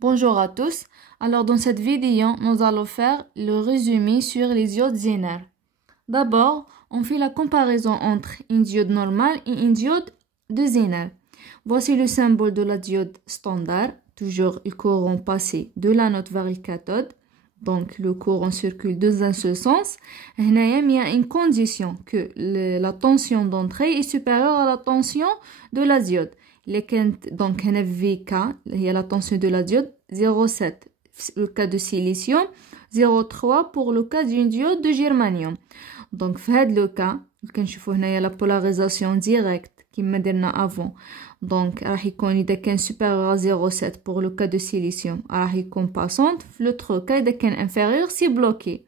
Bonjour à tous. Alors dans cette vidéo, nous allons faire le résumé sur les diodes Zener. D'abord, on fait la comparaison entre une diode normale et une diode de Zener. Voici le symbole de la diode standard, toujours le courant passé de l'anode vers le cathode. Donc le courant circule dans un seul sens. Il y a une condition que la tension d'entrée est supérieure à la tension de la diode. Donc VK, il y a la tension de la diode 0,7 le cas de silicium, 0,3 pour le cas d'une diode de germanium. Donc dans le cas, il y a la polarisation directe qui m'a dit avant. Donc il est supérieur à 0,7 pour le cas de silicium, il est passante. L'autre cas, il est inférieur, c'est bloqué.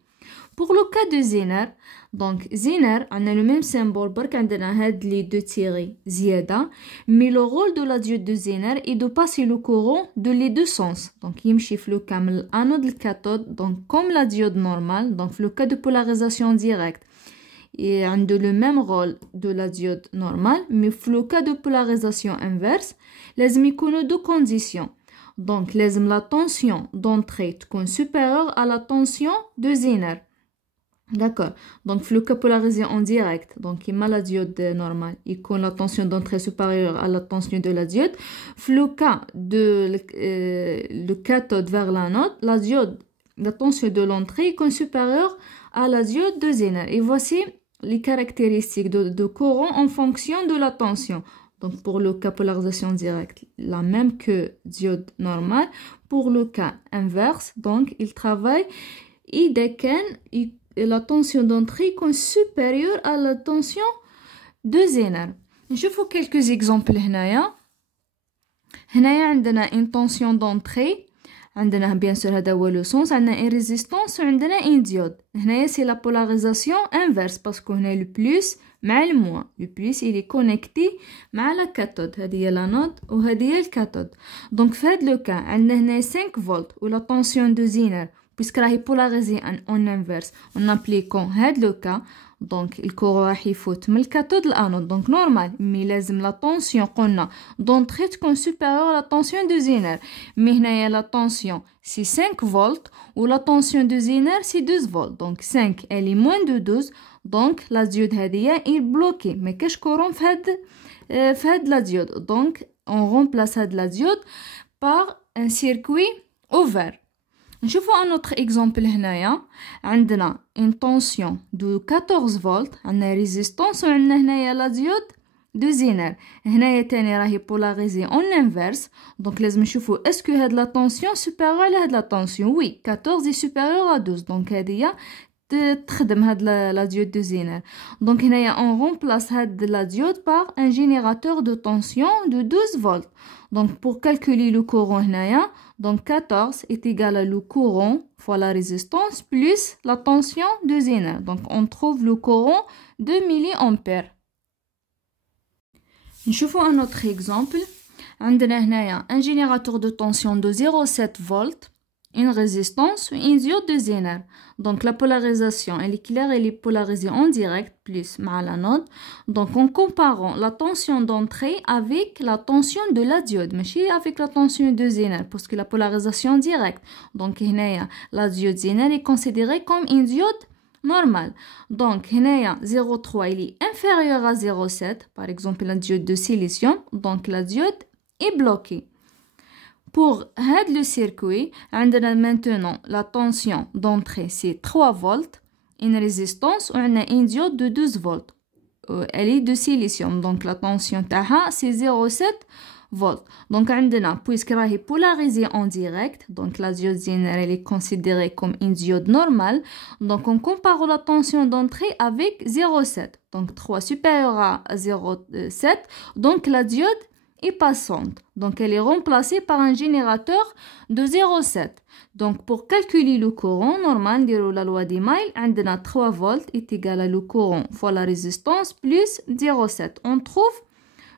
Pour le cas de Zener, donc Zener, on a le même symbole, on a les deux tirés زيادة, mais le rôle de la diode de Zener est de passer le courant de les deux sens. Donc il يمشي le cas de l'anode le cathode, donc comme la diode normale, donc le cas de polarisation directe. Et on a le même rôle de la diode normale, mais le cas de polarisation inverse, لازم يكونوا deux conditions. Donc لازم la tension d'entrée تكون supérieure à la tension de Zener. D'accord. Donc, le cas polarisé en direct, donc il y a la diode normale, il y a la tension d'entrée supérieure à la tension de la diode. Le cas de le cathode vers l'anode, la tension de l'entrée est supérieure à la diode de Zener. Et voici les caractéristiques de courant en fonction de la tension. Donc, pour le cas polarisation directe, la même que diode normale. Pour le cas inverse, donc, il travaille et la tension d'entrée est supérieure à la tension de Zener. Je fais quelques exemples. هنايا عندنا une tension d'entrée. عندنا bien sûr هذا هو le sens. عندنا une résistance وعندنا une diode. هنايا c'est la polarisation inverse parce qu'on a le plus مع le moins. Le plus il est connecté مع la cathode. هذه هي l'anode وهذه هي الكاثود. Donc في هذا le cas عندنا هنا 5 volts و la tension de Zener puisque là est polarisé en inverse en appliquant le cas, donc le courant راح يفوت من الكاثود l'anode, donc normal, mais لازم la tension قلنا d'entrée تكون supérieure à la tension de Zener. Mais هنايا la tension c'est 5 volts ou la tension de Zener c'est 12 volts, donc 5 elle est moins de 12, donc la diode هذه est bloquée. Mais كاش courant في هاد la diode, donc on remplace la diode par un circuit ouvert. نشوفوا un autre exemple هنايا. عندنا une tension de 14 volts, عندنا résistance وعندنا هنايا la diode de Zener. هنايا تاني راهي polarisée en inverse, donc لازم نشوفوا est-ce que هاد la tension supérieure à هاد la tension. Oui, 14 est supérieur à 12, donc هذه تخدم هاد la diode de Zener. Donc هنايا on remplace هاد la diode par un générateur de tension de 12 volts. Donc pour calculer le courant هنايا, donc 14 est égal à le courant fois la résistance plus la tension de Zener. Donc on trouve le courant de milliampères. نشوفوا un autre exemple. عندنا هنايا un générateur de tension de 0,7 volts, une résistance ou une diode de Zener. Donc la polarisation elle est claire, elle est polarisée en direct plus مع l'anode. Donc en comparant la tension d'entrée avec la tension de la diode, ماشي avec la tension de Zener parce que la polarisation directe. Donc هنايا la diode Zener est considérée comme une diode normale. Donc هنايا 0,3 il est inférieur à 0,7 par exemple la diode de silicium, donc la diode est bloquée. Pour le circuit, on a maintenant la tension d'entrée, c'est 3 volts, une résistance, on a une diode de 12 volts. Elle est de silicium, donc la tension taha, c'est 0,7 volts. Donc, puisqu'elle est polarisée en direct, donc la diode Zener, elle est considérée comme une diode normale. Donc, on compare la tension d'entrée avec 0,7. Donc, 3 supérieur à 0,7. Donc, la diode est passante. Donc, elle est remplacée par un générateur de 0,7. Donc, pour calculer le courant normal, la loi des Mail, on a 3 volts est égal à le courant fois la résistance plus 0,7. On trouve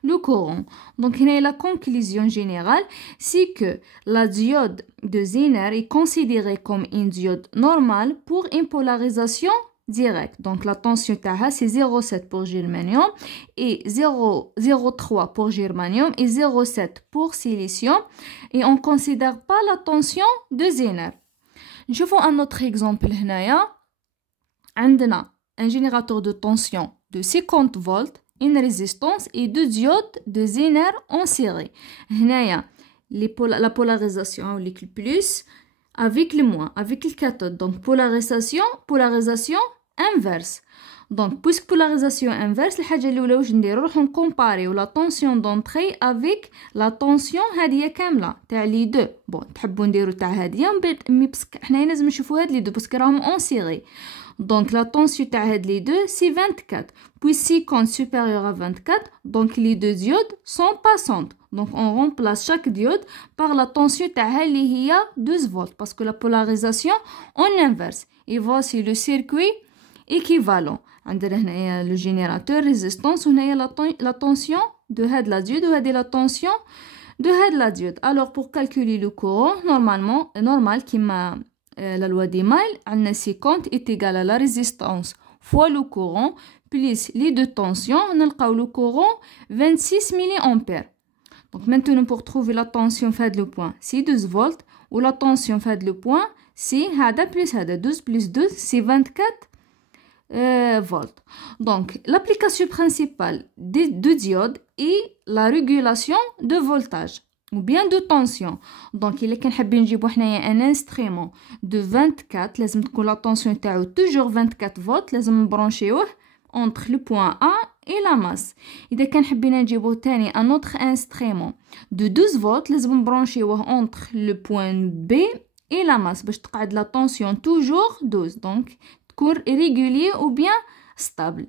le courant. Donc, la conclusion générale, c'est que la diode de Zener est considérée comme une diode normale pour une polarisation direct. Donc la tension تاعها c'est 0,7 pour germanium et 0,03 pour germanium et 0,7 pour silicium. Et on ne considère pas la tension de Zener. Je fais un autre exemple هنايا. عندنا un générateur de tension de 50 volts, une résistance et deux diodes de Zener en série. هنايا la polarisation avec le plus, avec le moins, avec le cathode. Donc polarisation inverse. Donc puisque polarisation inverse, الحاجة الأولى واش نديرو نروحو نكومباريو la tension d'entrée avec la tension هادية كاملة تاع لي دو. بون تحبوا نديرو تاع هادية مي باسكو حنايا لازم نشوفو هاد لي دو باسكو راهم اون سيري. Donc la tension تاع هاد لي دو c'est 24. Puis 50 supérieur à 24, donc les deux diodes sont passantes. Donc on remplace chaque diode par la tension تاعها اللي هي 12 volts parce que la polarisation en inverse. Et voici le circuit équivalent. عندنا هنايا le générateur résistance وهنايا la tension de هاد la diode وهادي la tension de هاد la diode. Alors pour calculer le courant, normal كيما la loi des Miles, عندنا 50 est égal à la résistance fois le courant plus les deux tensions, نلقاو le courant 26 milliampères. Donc maintenant pour trouver la tension fait le point, c'est 12 volts ou la tension fait le point, c'est هذا plus هذا 12 plus 12 c'est 24 volts. Donc l'application principale des deux diodes est la régulation de voltage ou bien de tension. Donc il كان حابين نجيبو حنايا un instrument de 24 لازم تكون la tension تاعو toujours 24 volts لازم نبرونشيوه entre le point A et la masse. إذا كان حبينا نجيبو تاني un autre instrument de 12 volts لازم نبرونشيوه entre le point B et la masse باش تقعد la tension toujours 12. Donc تكون régulier ou bien stable.